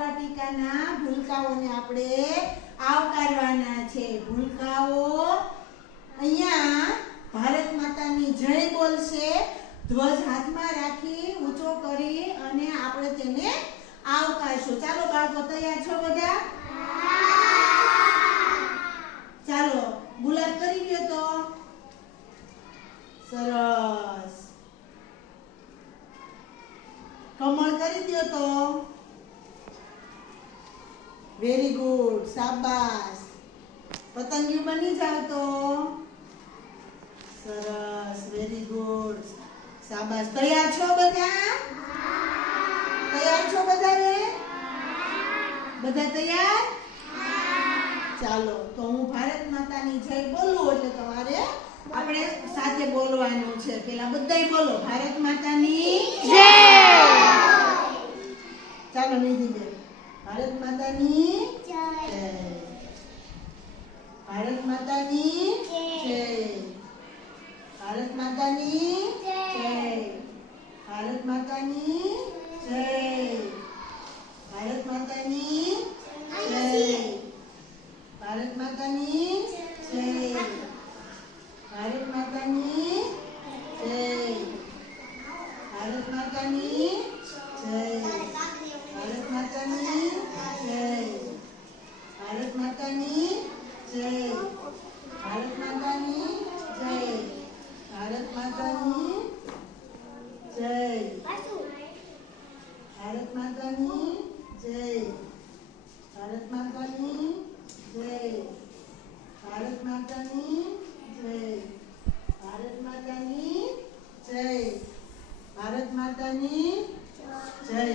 બાલવાટિકાના ભૂલકાઓને આપણે આવકારવાના છે. ભૂલકાઓ અહીંયા ભારત માતાની જય બોલશે. ધ્વજ હાથમાં રાખી, ઊંચો કરી અને આપણે તેને આવકારશું. ચાલો બાળકો, તૈયાર છો બધા? ચાલો, ગુલાબ કરી ગયો તો. સરસ. કમળ કરી દ્યો તો. વેરી ગુડ શાબાશ પતંગિયું બની જાવ તો? સરસ. વેરી ગુડ શાબાશ તૈયાર છો બધા? તૈયાર છો બધા રે બધા તૈયાર? ચાલો તો હું ભારત માતાની જય બોલું એટલે તમારે આપણે સાથે બોલવાનું છે. પેલા બધાય બોલો. ભારત માતાની ચાલો નિધિ બેન ભારત માતાની જય ભારત માતાની જય ભારત માતાની જય ભારત માતાની જય ભારત માતાની જય ભારત માતાની જય ભારત માતાની જય ભારત માતાની માતાની જય ભારત માતાની જય ભારત માતાની જય ભારત માતાની જય ભારત માતાની જય ભારત માતાની જય ભારત માતાની જય ભારત માતાની જય